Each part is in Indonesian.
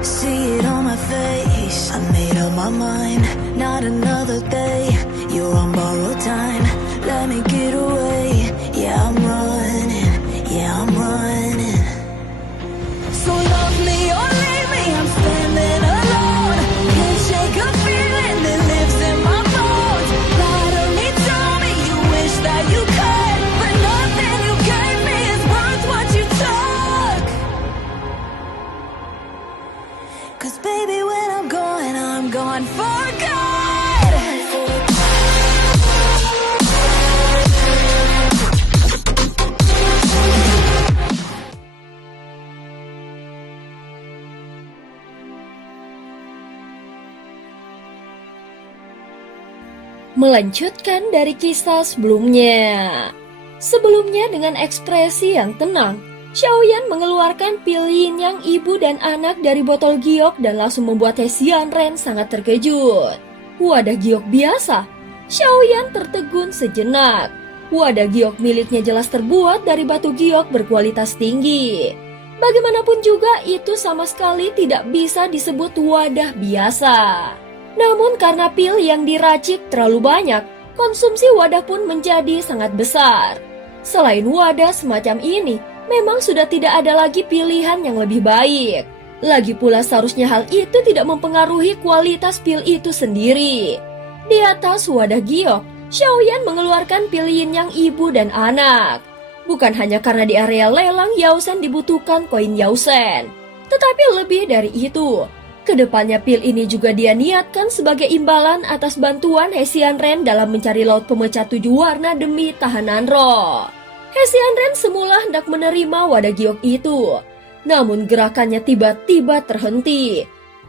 See it on my face, I made up my mind. Not another day, you're on borrowed time. Let me get away, yeah I'm running, yeah I'm running. So love me or leave me, I'm standing alone. Can't shake a feeling that lives in my bones. Lie to me, tell me you wish that you could, but nothing you gave me is worth what you took. 'Cause baby when I'm gone for good. Melanjutkan dari kisah sebelumnya. Sebelumnya dengan ekspresi yang tenang, Xiaoyan mengeluarkan pil yin yang ibu dan anak dari botol giok dan langsung membuat He Xianren sangat terkejut. Wadah giok biasa. Xiaoyan tertegun sejenak. Wadah giok miliknya jelas terbuat dari batu giok berkualitas tinggi. Bagaimanapun juga itu sama sekali tidak bisa disebut wadah biasa. Namun karena pil yang diracik terlalu banyak, konsumsi wadah pun menjadi sangat besar. Selain wadah semacam ini, memang sudah tidak ada lagi pilihan yang lebih baik. Lagi pula seharusnya hal itu tidak mempengaruhi kualitas pil itu sendiri. Di atas wadah giok, Xiaoyan mengeluarkan pil yin yang ibu dan anak. Bukan hanya karena di area lelang Yaosen dibutuhkan koin Yaosen, tetapi lebih dari itu. Kedepannya pil ini juga dia niatkan sebagai imbalan atas bantuan He Xianren dalam mencari laut pemecah 7 warna demi tahanan roh. He Xianren semula hendak menerima wadah giok itu, namun gerakannya tiba-tiba terhenti.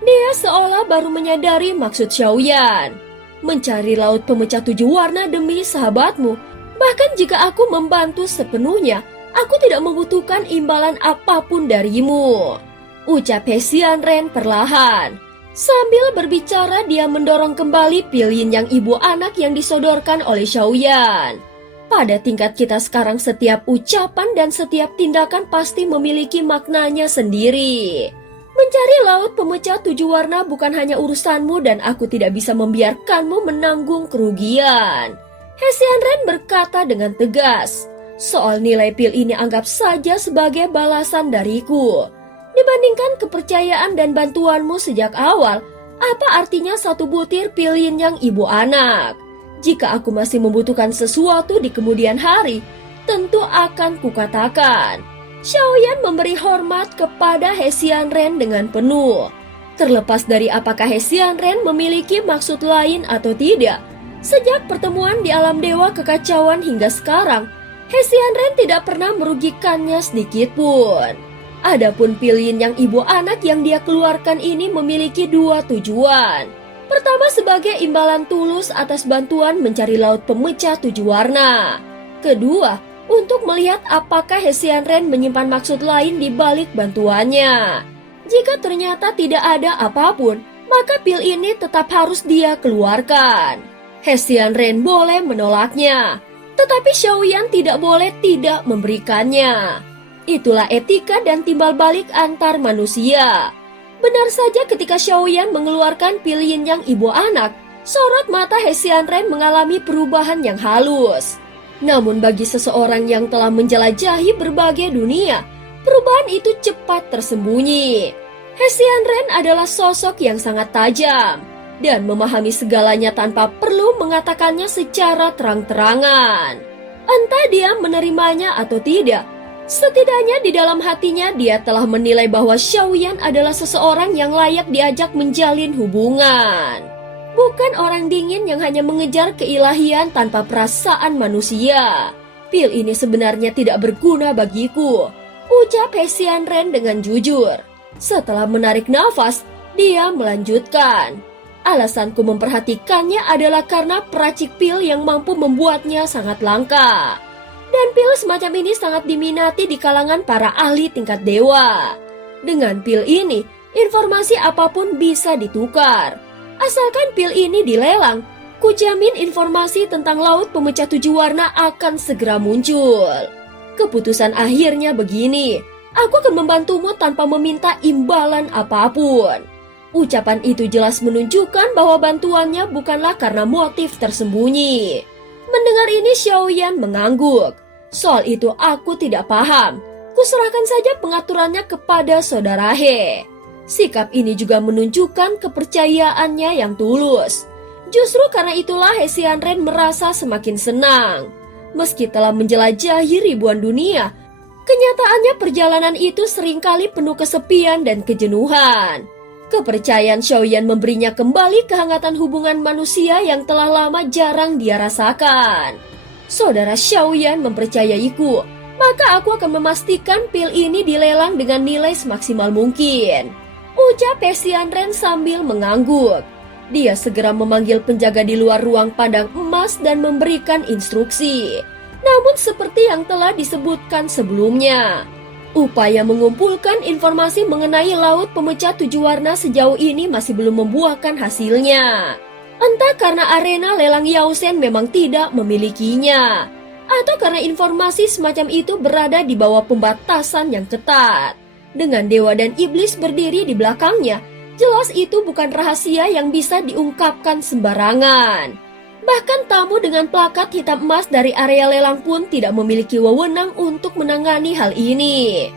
Dia seolah baru menyadari maksud Xiaoyan. Mencari laut pemecah 7 warna demi sahabatmu, bahkan jika aku membantu sepenuhnya, aku tidak membutuhkan imbalan apapun darimu, ucap He Xianren perlahan. Sambil berbicara dia mendorong kembali pil yin yang ibu anak yang disodorkan oleh Xiaoyan. Pada tingkat kita sekarang setiap ucapan dan setiap tindakan pasti memiliki maknanya sendiri. Mencari laut pemecah 7 warna bukan hanya urusanmu dan aku tidak bisa membiarkanmu menanggung kerugian. He Xianren berkata dengan tegas. Soal nilai pil ini anggap saja sebagai balasan dariku. Dibandingkan kepercayaan dan bantuanmu sejak awal, apa artinya satu butir pil yin yang ibu anak? Jika aku masih membutuhkan sesuatu di kemudian hari, tentu akan kukatakan. Xiaoyan memberi hormat kepada He Xianren dengan penuh. Terlepas dari apakah He Xianren memiliki maksud lain atau tidak, sejak pertemuan di alam dewa kekacauan hingga sekarang, He Xianren tidak pernah merugikannya sedikitpun. Adapun pil yin yang ibu anak yang dia keluarkan ini memiliki 2 tujuan. Pertama sebagai imbalan tulus atas bantuan mencari laut pemecah 7 warna. Kedua, untuk melihat apakah He Xianren menyimpan maksud lain di balik bantuannya. Jika ternyata tidak ada apapun, maka pil ini tetap harus dia keluarkan. He Xianren boleh menolaknya, tetapi Xiaoyan tidak boleh tidak memberikannya. Itulah etika dan timbal balik antar manusia. Benar saja ketika Xiaoyan mengeluarkan pil yin yang ibu anak, sorot mata He Xianren mengalami perubahan yang halus. Namun bagi seseorang yang telah menjelajahi berbagai dunia, perubahan itu cepat tersembunyi. He Xianren adalah sosok yang sangat tajam dan memahami segalanya tanpa perlu mengatakannya secara terang-terangan. Entah dia menerimanya atau tidak, setidaknya di dalam hatinya dia telah menilai bahwa Xiaoyan adalah seseorang yang layak diajak menjalin hubungan. Bukan orang dingin yang hanya mengejar keilahian tanpa perasaan manusia. Pil ini sebenarnya tidak berguna bagiku, ucap He Xianren dengan jujur. Setelah menarik nafas, dia melanjutkan. Alasanku memperhatikannya adalah karena peracik pil yang mampu membuatnya sangat langka. Dan pil semacam ini sangat diminati di kalangan para ahli tingkat dewa. Dengan pil ini, informasi apapun bisa ditukar. Asalkan pil ini dilelang, kujamin informasi tentang laut pemecah 7 warna akan segera muncul. Keputusan akhirnya begini, Aku akan membantumu tanpa meminta imbalan apapun. Ucapan itu jelas menunjukkan bahwa bantuannya bukanlah karena motif tersembunyi. Mendengar ini Xiaoyan mengangguk. Soal itu aku tidak paham. Kuserahkan saja pengaturannya kepada saudara He. Sikap ini juga menunjukkan kepercayaannya yang tulus. Justru karena itulah He Xianren merasa semakin senang. Meski telah menjelajahi ribuan dunia, kenyataannya perjalanan itu seringkali penuh kesepian dan kejenuhan. Kepercayaan Xiaoyan memberinya kembali kehangatan hubungan manusia yang telah lama jarang dia rasakan. Saudara Xiaoyan mempercayaiku, maka aku akan memastikan pil ini dilelang dengan nilai semaksimal mungkin. Ucap He Xianren sambil mengangguk. Dia segera memanggil penjaga di luar ruang pandang emas dan memberikan instruksi. Namun seperti yang telah disebutkan sebelumnya, upaya mengumpulkan informasi mengenai laut pemecah 7 warna sejauh ini masih belum membuahkan hasilnya. Entah karena arena lelang Yaosen memang tidak memilikinya, atau karena informasi semacam itu berada di bawah pembatasan yang ketat. Dengan dewa dan iblis berdiri di belakangnya, jelas itu bukan rahasia yang bisa diungkapkan sembarangan. Bahkan tamu dengan plakat hitam emas dari area lelang pun tidak memiliki wewenang untuk menangani hal ini.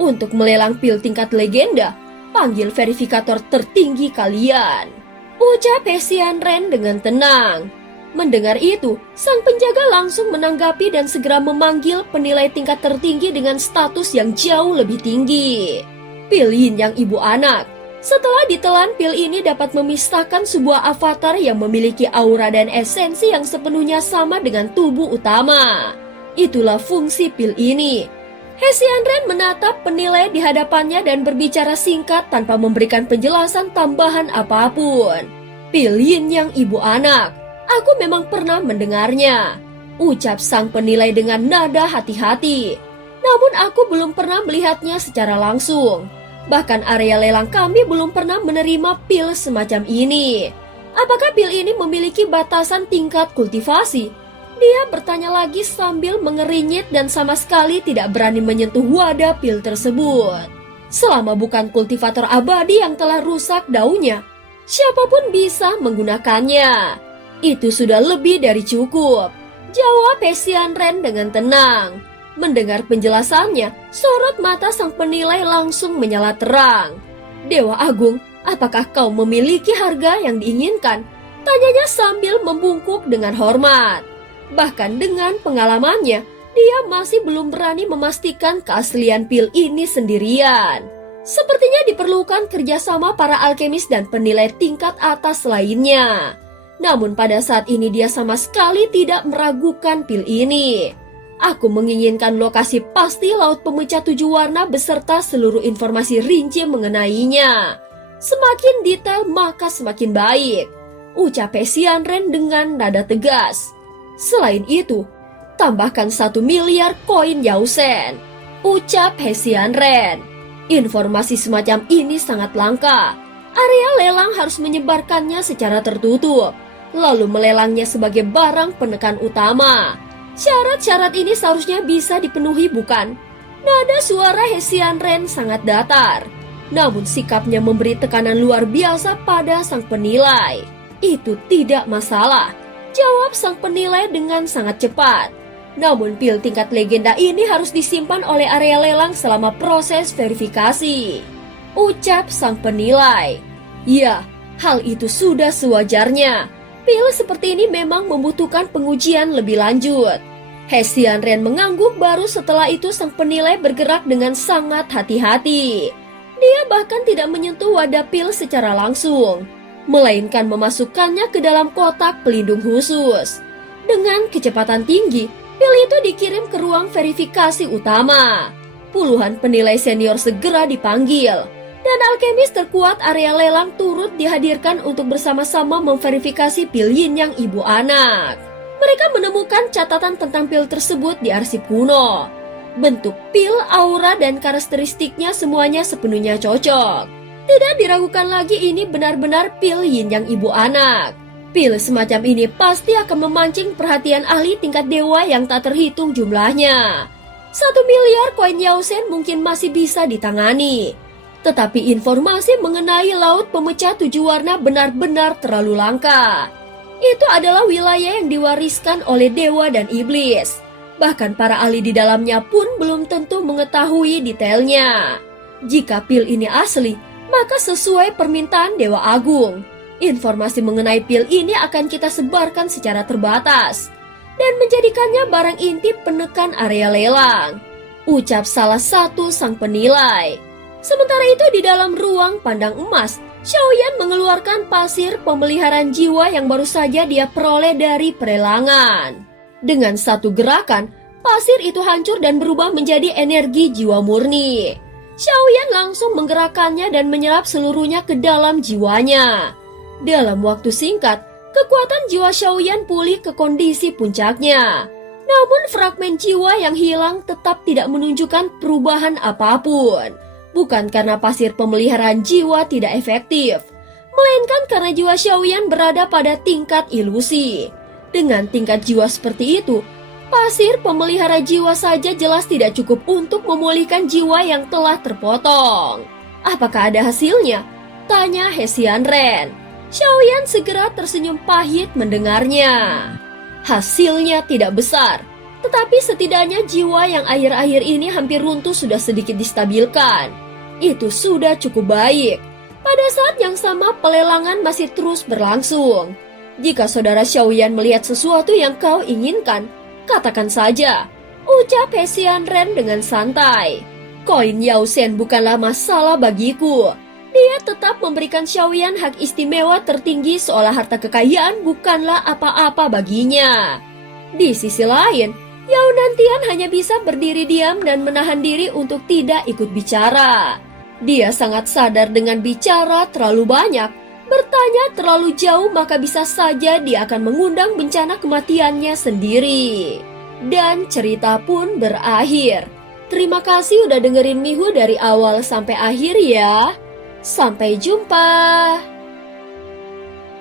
Untuk melelang pil tingkat legenda, panggil verifikator tertinggi kalian. Ucap He Xianren dengan tenang. Mendengar itu, sang penjaga langsung menanggapi dan segera memanggil penilai tingkat tertinggi dengan status yang jauh lebih tinggi. Pil Yin yang ibu anak. Setelah ditelan, pil ini dapat memisahkan sebuah avatar yang memiliki aura dan esensi yang sepenuhnya sama dengan tubuh utama. Itulah fungsi pil ini. He Xianren menatap penilai di hadapannya dan berbicara singkat tanpa memberikan penjelasan tambahan apapun. Pil Yin yang ibu anak. Aku memang pernah mendengarnya. Ucap sang penilai dengan nada hati-hati. Namun aku belum pernah melihatnya secara langsung. Bahkan area lelang kami belum pernah menerima pil semacam ini. Apakah pil ini memiliki batasan tingkat kultivasi? Dia bertanya lagi sambil mengerinyit dan sama sekali tidak berani menyentuh wadah pil tersebut. Selama bukan kultivator abadi yang telah rusak daunnya, siapapun bisa menggunakannya. Itu sudah lebih dari cukup, jawab He Xianren dengan tenang. Mendengar penjelasannya, sorot mata sang penilai langsung menyala terang. Dewa Agung, apakah kau memiliki harga yang diinginkan? Tanyanya sambil membungkuk dengan hormat. Bahkan dengan pengalamannya, dia masih belum berani memastikan keaslian pil ini sendirian. Sepertinya diperlukan kerjasama para alkemis dan penilai tingkat atas lainnya. Namun pada saat ini dia sama sekali tidak meragukan pil ini. Aku menginginkan lokasi pasti laut pemecah 7 warna beserta seluruh informasi rinci mengenainya. Semakin detail maka semakin baik, ucap He Xianren dengan nada tegas. Selain itu, tambahkan 1 miliar koin Yaosen, ucap He Xianren. Informasi semacam ini sangat langka. Area lelang harus menyebarkannya secara tertutup, lalu melelangnya sebagai barang penekan utama. Syarat-syarat ini seharusnya bisa dipenuhi, bukan? Nada suara He Xianren sangat datar, namun sikapnya memberi tekanan luar biasa pada sang penilai. Itu tidak masalah, jawab sang penilai dengan sangat cepat. Namun pil tingkat legenda ini harus disimpan oleh area lelang selama proses verifikasi, ucap sang penilai. Ya, hal itu sudah sewajarnya. Pil seperti ini memang membutuhkan pengujian lebih lanjut. He Xianren mengangguk. Baru setelah itu sang penilai bergerak dengan sangat hati-hati. Dia bahkan tidak menyentuh wadah pil secara langsung, melainkan memasukkannya ke dalam kotak pelindung khusus. Dengan kecepatan tinggi, pil itu dikirim ke ruang verifikasi utama. Puluhan penilai senior segera dipanggil, dan alkemis terkuat area lelang turut dihadirkan untuk bersama-sama memverifikasi pil Yin yang ibu anak. Mereka menemukan catatan tentang pil tersebut di arsip kuno. Bentuk pil, aura, dan karakteristiknya semuanya sepenuhnya cocok. Tidak diragukan lagi ini benar-benar pil Yin yang ibu anak. Pil semacam ini pasti akan memancing perhatian ahli tingkat dewa yang tak terhitung jumlahnya. 1 miliar koin Yao-sen mungkin masih bisa ditangani. Tetapi informasi mengenai laut pemecah 7 warna benar-benar terlalu langka. Itu adalah wilayah yang diwariskan oleh dewa dan iblis. Bahkan para ahli di dalamnya pun belum tentu mengetahui detailnya. Jika pil ini asli, maka sesuai permintaan Dewa Agung, informasi mengenai pil ini akan kita sebarkan secara terbatas dan menjadikannya barang inti penekan area lelang, ucap salah satu sang penilai. Sementara itu di dalam ruang pandang emas, Xiaoyan mengeluarkan pasir pemeliharaan jiwa yang baru saja dia peroleh dari perelangan. Dengan satu gerakan, pasir itu hancur dan berubah menjadi energi jiwa murni. Xiaoyan langsung menggerakkannya dan menyerap seluruhnya ke dalam jiwanya. Dalam waktu singkat, kekuatan jiwa Xiaoyan pulih ke kondisi puncaknya. Namun fragmen jiwa yang hilang tetap tidak menunjukkan perubahan apapun. Bukan karena pasir pemeliharaan jiwa tidak efektif, melainkan karena jiwa Xiaoyan berada pada tingkat ilusi. Dengan tingkat jiwa seperti itu, pasir pemelihara jiwa saja jelas tidak cukup untuk memulihkan jiwa yang telah terpotong. Apakah ada hasilnya? Tanya Hesian Ren. Xiaoyan segera tersenyum pahit mendengarnya. Hasilnya tidak besar, tetapi setidaknya jiwa yang akhir-akhir ini hampir runtuh sudah sedikit distabilkan. Itu sudah cukup baik. Pada saat yang sama pelelangan masih terus berlangsung. Jika saudara Xiaoyan melihat sesuatu yang kau inginkan, katakan saja, ucap Hesian Ren dengan santai. Koin Yao-sen bukanlah masalah bagiku. Dia tetap memberikan Xiaoyan hak istimewa tertinggi seolah harta kekayaan bukanlah apa-apa baginya. Di sisi lain, Yao Nantian hanya bisa berdiri diam dan menahan diri untuk tidak ikut bicara. Dia sangat sadar dengan bicara terlalu banyak, bertanya terlalu jauh maka bisa saja dia akan mengundang bencana kematiannya sendiri. Dan cerita pun berakhir. Terima kasih udah dengerin Mihu dari awal sampai akhir ya. Sampai jumpa.